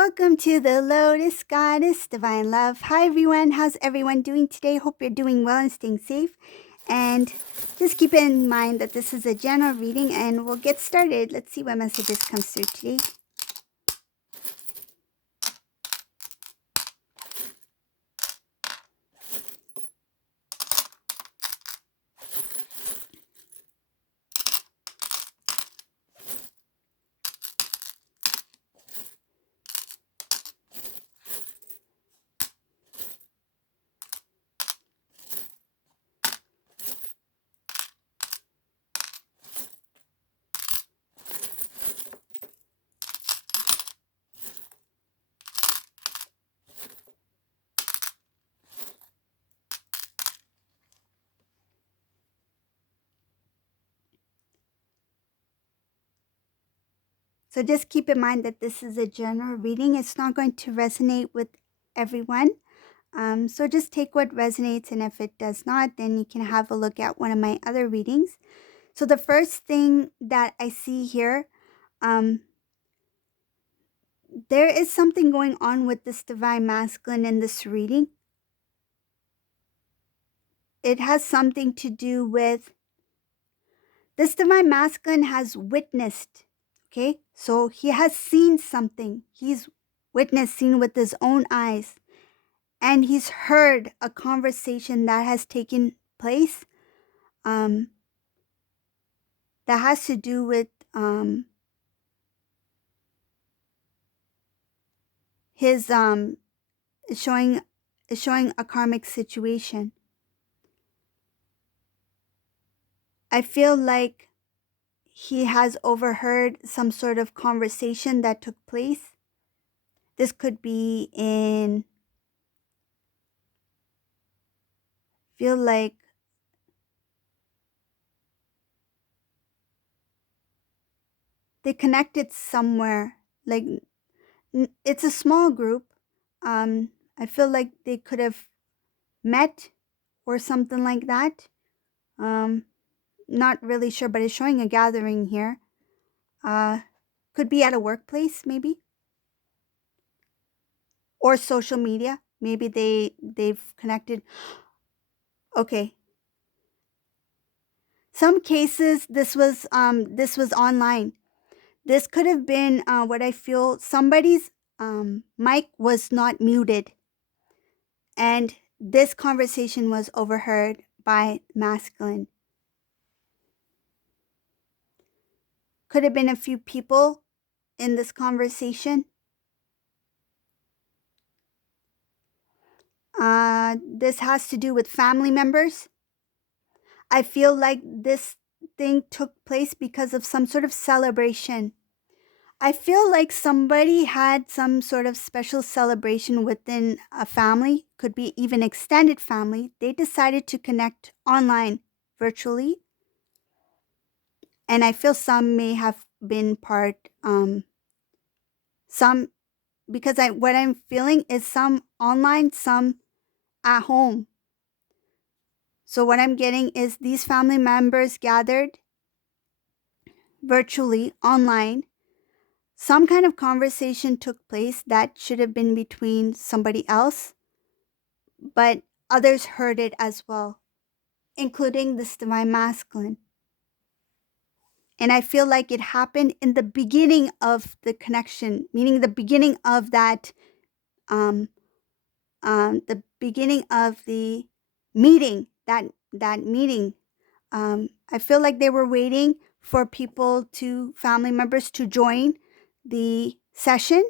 Welcome to the Lotus Goddess Divine Love. Hi everyone, how's everyone doing today? Hope you're doing well and staying safe. And just keep in mind that this is a general reading and we'll get started. Let's see what messages comes through today. So just keep in mind that this is a general reading. It's not going to resonate with everyone. So just take what resonates, and if it does not, then you can have a look at one of my other readings. So the first thing that I see here, there is something going on with this divine masculine in this reading. It has something to do with this divine masculine has witnessed, okay? So he has seen something. He's witnessed, seen with his own eyes. And he's heard a conversation that has taken place that has to do with his showing a karmic situation. I feel like he has overheard some sort of conversation that took place. This could be feel like they connected somewhere. Like it's a small group. I feel like they could have met or something like that. Not really sure, but it's showing a gathering here. Could be at a workplace, maybe, or social media. Maybe they've connected. Okay. Some cases this was online. This could have been what I feel somebody's mic was not muted, and this conversation was overheard by masculine. Could have been a few people in this conversation. This has to do with family members. I feel like this thing took place because of some sort of celebration. I feel like somebody had some sort of special celebration within a family, could be even extended family. They decided to connect online, virtually. And I feel some may have been part, some, because what I'm feeling is some online, some at home. So what I'm getting is these family members gathered virtually online. Some kind of conversation took place that should have been between somebody else, but others heard it as well, including this divine masculine. And I feel like it happened in the beginning of the connection, meaning the beginning of that, the beginning of the meeting, that meeting. I feel like they were waiting for family members to join the session.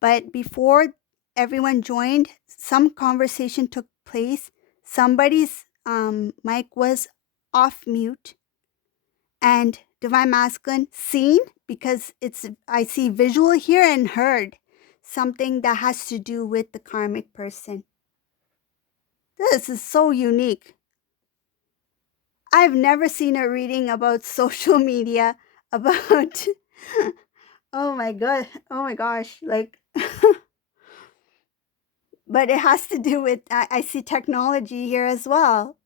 But before everyone joined, some conversation took place. Somebody's mic was off mute, and divine masculine seen, because I see visual here, and heard something that has to do with the karmic person. This is so unique. I've never seen a reading about social media, about oh my gosh, like but it has to do with, I see technology here as well.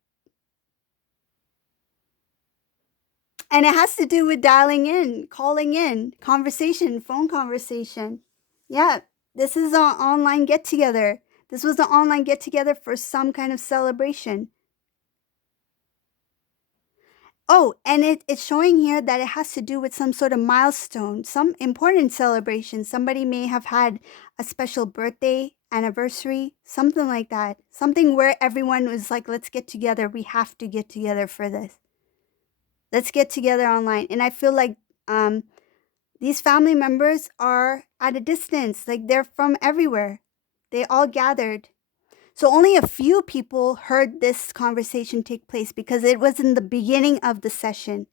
And it has to do with dialing in, calling in, conversation, phone conversation. Yeah, this is an online get together. This was an online get together for some kind of celebration. Oh, and it's showing here that it has to do with some sort of milestone, some important celebration. Somebody may have had a special birthday, anniversary, something like that. Something where everyone was like, let's get together. We have to get together for this. Let's get together online. And I feel like um, these family members are at a distance, like they're from everywhere. They all gathered. So only a few people heard this conversation take place because it was in the beginning of the session.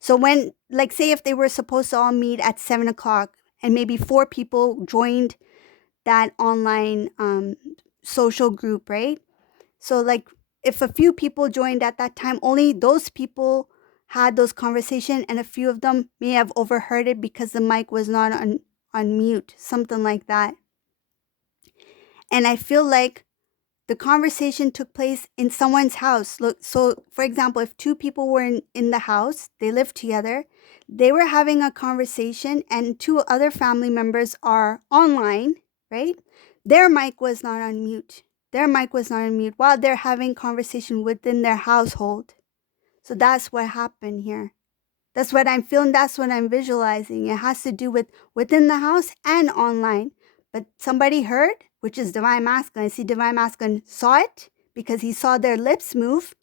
So when, like, say if they were supposed to all meet at 7 o'clock and maybe four people joined that online social group, right? So like if a few people joined at that time, only those people had those conversation and a few of them may have overheard it because the mic was not on mute, something like that. And I feel like the conversation took place in someone's house. Look, so for example, if two people were in the house, they lived together, they were having a conversation, and two other family members are online, right? Their mic was not on mute. Their mic was not on mute while they're having conversation within their household. So that's what happened here. That's what I'm feeling. That's what I'm visualizing. It has to do with within the house and online. But somebody heard, which is divine masculine. I see divine masculine saw it because he saw their lips move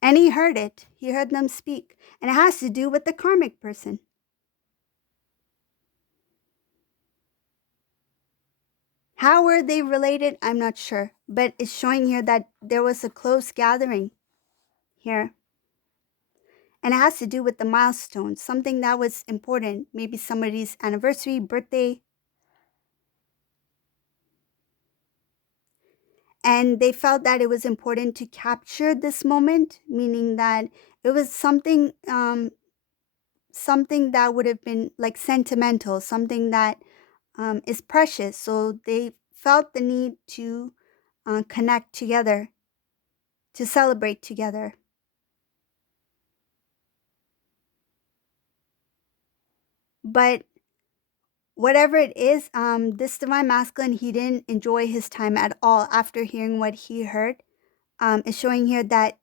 and he heard it. He heard them speak. And it has to do with the karmic person. How were they related? I'm not sure. But it's showing here that there was a close gathering here. And it has to do with the milestone, something that was important. Maybe somebody's anniversary, birthday, and they felt that it was important to capture this moment, meaning that it was something that would have been like sentimental, something that is precious. So they felt the need to connect together, to celebrate together. But whatever it is, this divine masculine, he didn't enjoy his time at all after hearing what he heard. It's showing here that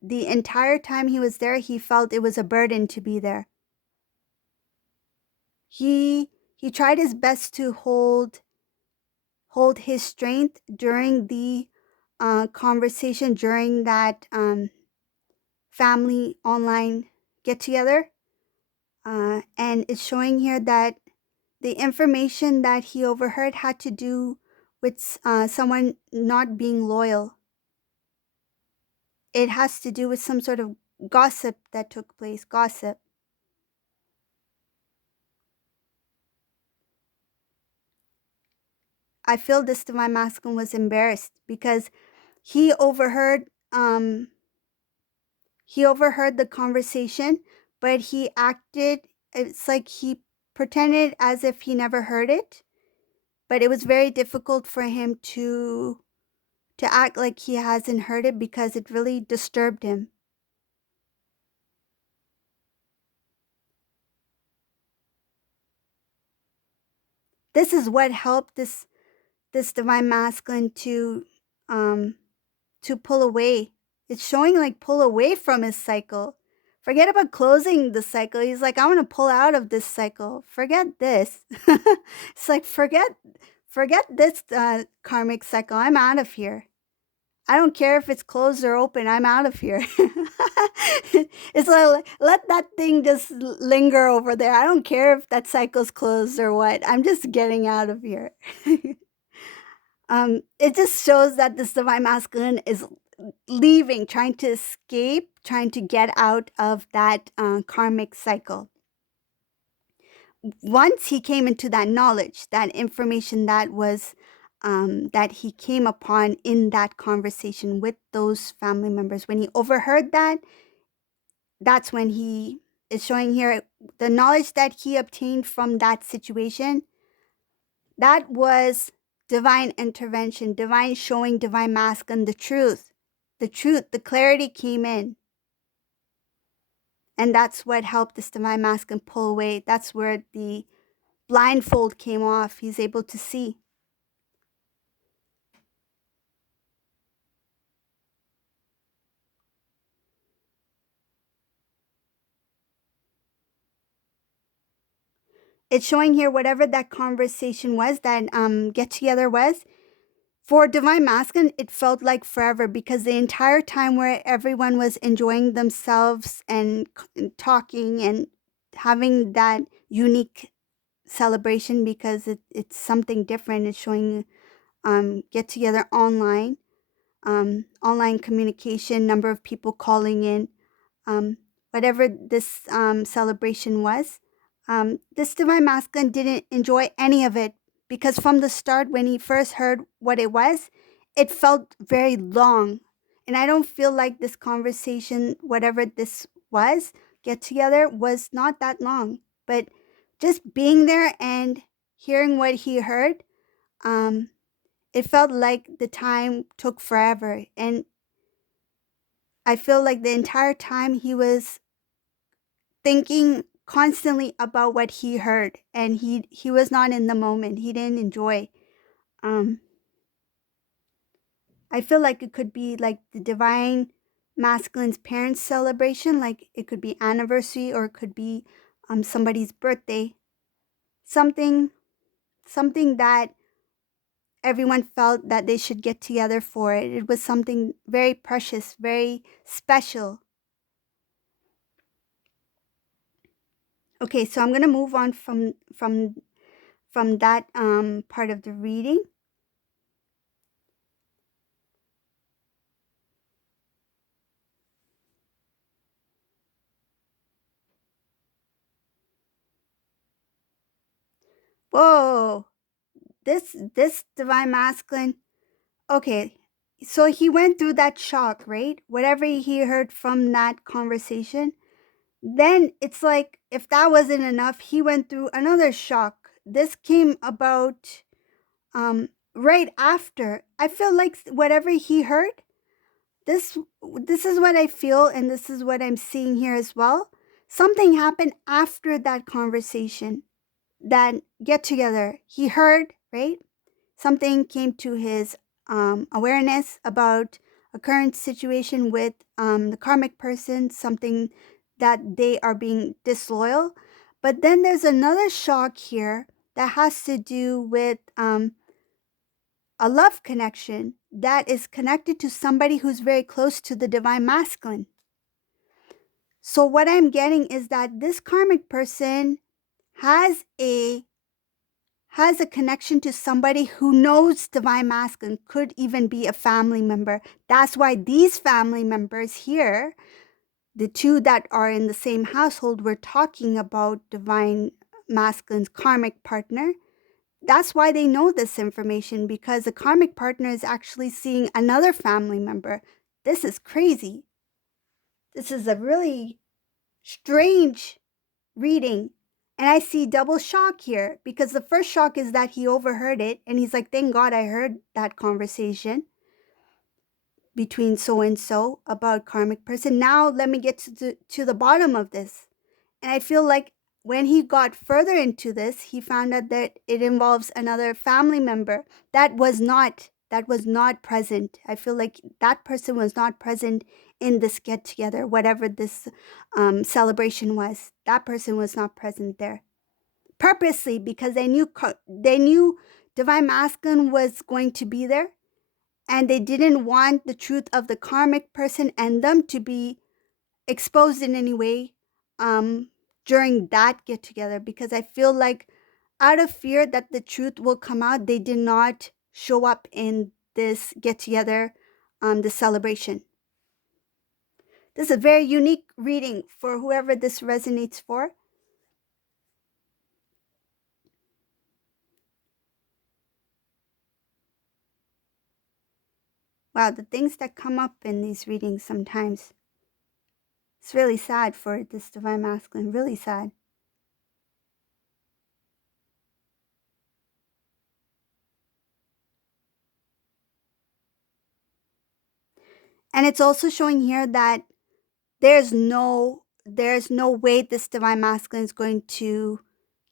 the entire time he was there, he felt it was a burden to be there. He tried his best to hold his strength during the conversation, during that family online get together, and it's showing here that the information that he overheard had to do with someone not being loyal. It has to do with some sort of gossip that took place. Gossip. I feel this divine masculine was embarrassed because he overheard um he overheard the conversation, but he acted, it's like he pretended as if he never heard it, but it was very difficult for him to act like he hasn't heard it because it really disturbed him. This is what helped this divine masculine um to pull away. It's showing like pull away from his cycle. Forget about closing the cycle. He's like, I want to pull out of this cycle. Forget this. It's like forget this karmic cycle. I'm out of here. I don't care if it's closed or open. I'm out of here. It's like let that thing just linger over there. I don't care if that cycle's closed or what. I'm just getting out of here. It just shows that this divine masculine is leaving, trying to escape, trying to get out of that karmic cycle. Once he came into that knowledge, that information that was that he came upon in that conversation with those family members, when he overheard that, that's when he is showing here the knowledge that he obtained from that situation. That was divine intervention, divine showing, divine masculine, the truth. The truth, the clarity came in. And that's what helped this divine masculine pull away. That's where the blindfold came off. He's able to see. It's showing here whatever that conversation was, that get together was. For Divine Masculine, it felt like forever, because the entire time where everyone was enjoying themselves and talking and having that unique celebration, because it's something different. It's showing get together online, online communication, number of people calling in, um, whatever this celebration was. This Divine Masculine didn't enjoy any of it, because from the start, when he first heard what it was, it felt very long. And I don't feel like this conversation, whatever this was, get together, was not that long. But just being there and hearing what he heard, um, it felt like the time took forever. And I feel like the entire time he was thinking constantly about what he heard, and he was not in the moment. He didn't enjoy. um I feel like it could be like the Divine Masculine's parents celebration, like it could be anniversary, or it could be somebody's birthday, something something that everyone felt that they should get together for. It was something very precious, very special. Okay, so I'm going to move on from that part of the reading. Whoa, this Divine Masculine. Okay, so he went through that shock, right? Whatever he heard from that conversation. Then it's like, if that wasn't enough, he went through another shock. This came about right after. I feel like whatever he heard, this this is what I feel, and this is what I'm seeing here as well. Something happened after that conversation, that get together. He heard, right? Something came to his awareness about a current situation with the karmic person, something that they are being disloyal. But then there's another shock here that has to do with a love connection that is connected to somebody who's very close to the Divine Masculine. So, what I'm getting is that this karmic person has a connection to somebody who knows Divine Masculine, could even be a family member. That's why these family members here, the two that are in the same household, we're talking about Divine Masculine's karmic partner. That's why they know this information, because the karmic partner is actually seeing another family member. This is crazy. This is a really strange reading. And I see double shock here, because the first shock is that he overheard it and he's like, thank God I heard that conversation between so and so about karmic person. Now let me get to the bottom of this. And I feel like when he got further into this, he found out that it involves another family member that was not present. I feel like that person was not present in this get together, whatever this celebration was. That person was not present there purposely, because they knew Divine Masculine was going to be there, and they didn't want the truth of the karmic person and them to be exposed in any way during that get together, because I feel like out of fear that the truth will come out, they did not show up in this get together, the celebration. This is a very unique reading for whoever this resonates for. Wow, the things that come up in these readings sometimes. It's really sad for this Divine Masculine, really sad. And it's also showing here that there's no way this Divine Masculine is going to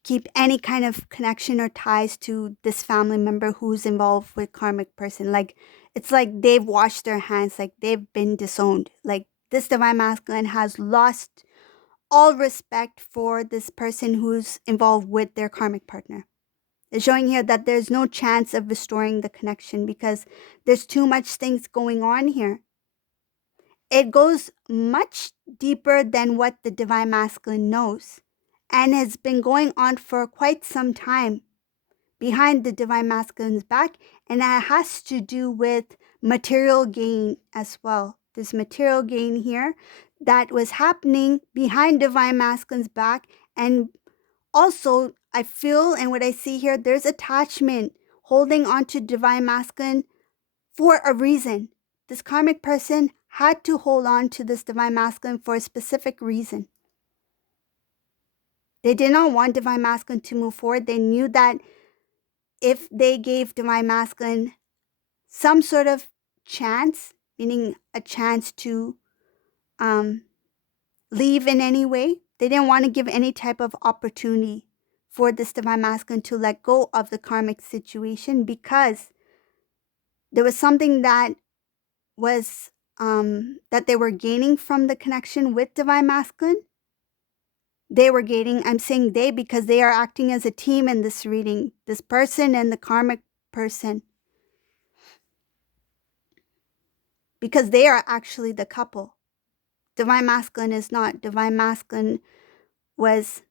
keep any kind of connection or ties to this family member who's involved with karmic person. Like, it's like they've washed their hands, like they've been disowned. Like, this divine masculine has lost all respect for this person who's involved with their karmic partner. It's showing here that there's no chance of restoring the connection because there's too much things going on here. It goes much deeper than what the divine masculine knows and has been going on for quite some time behind the divine masculine's back, and that has to do with material gain as well. This material gain here that was happening behind divine masculine's back, and also I feel and what I see here, there's attachment holding on to divine masculine for a reason. This karmic person had to hold on to this divine masculine for a specific reason. They did not want divine masculine to move forward. They knew that if they gave divine masculine some sort of chance, meaning a chance to leave in any way, they didn't want to give any type of opportunity for this divine masculine to let go of the karmic situation, because there was something that was that they were gaining from the connection with divine masculine. They were gaining, I'm saying they because they are acting as a team in this reading, this person and the karmic person, because they are actually the couple. Divine masculine is not. Divine masculine was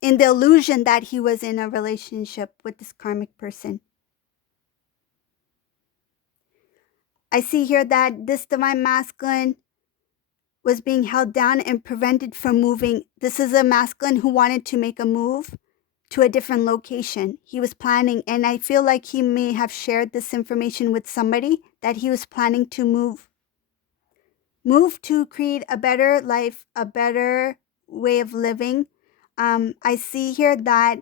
in the illusion that he was in a relationship with this karmic person. I see here that this divine masculine was being held down and prevented from moving. This is a masculine who wanted to make a move to a different location. He was planning, and I feel like he may have shared this information with somebody, that he was planning to move to create a better life, a better way of living. I see here that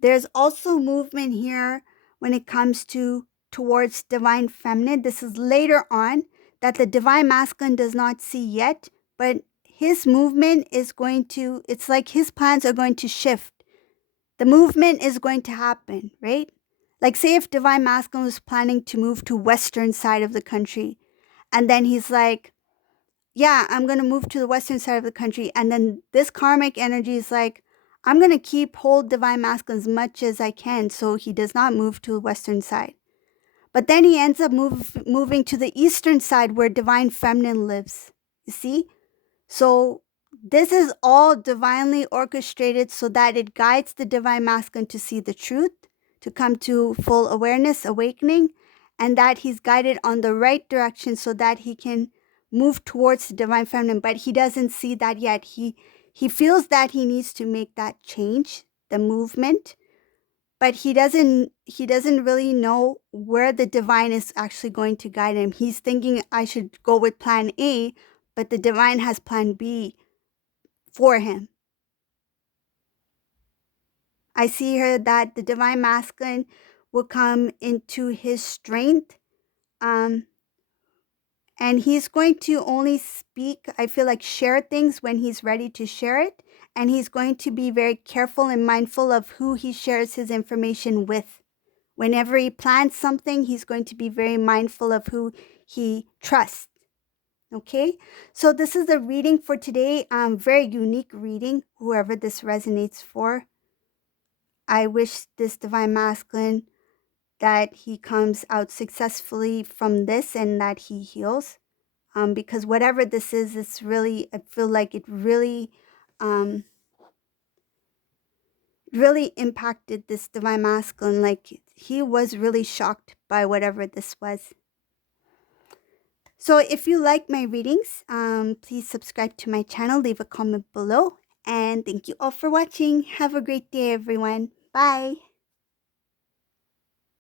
there's also movement here when it comes towards divine feminine. This is later on that the divine masculine does not see yet, but his movement is going to, it's like his plans are going to shift. The movement is going to happen, right? Like, say if divine masculine was planning to move to western side of the country, and then he's like, yeah, I'm going to move to the western side of the country. And then this karmic energy is like, I'm going to hold divine masculine as much as I can so he does not move to the western side. But then he ends up moving to the eastern side where divine feminine lives. You see? So this is all divinely orchestrated so that it guides the divine masculine to see the truth, to come to full awareness, awakening, and that he's guided on the right direction so that he can move towards the divine feminine. But he doesn't see that yet. He feels that he needs to make that change, the movement, but he doesn't really know where the divine is actually going to guide him. He's thinking, I should go with plan A, but the divine has plan B for him. I see here that the divine masculine will come into his strength, and he's going to only speak, I feel like, share things when he's ready to share it, and he's going to be very careful and mindful of who he shares his information with. Whenever he plans something, he's going to be very mindful of who he trusts. Okay, so this is the reading for today. Very unique reading, whoever this resonates for. I wish this divine masculine that he comes out successfully from this and that he heals. Because whatever this is, it's really, I feel like it really, really impacted this divine masculine. Like, he was really shocked by whatever this was. So if you like my readings, please subscribe to my channel, leave a comment below, and thank you all for watching. Have a great day, everyone. Bye.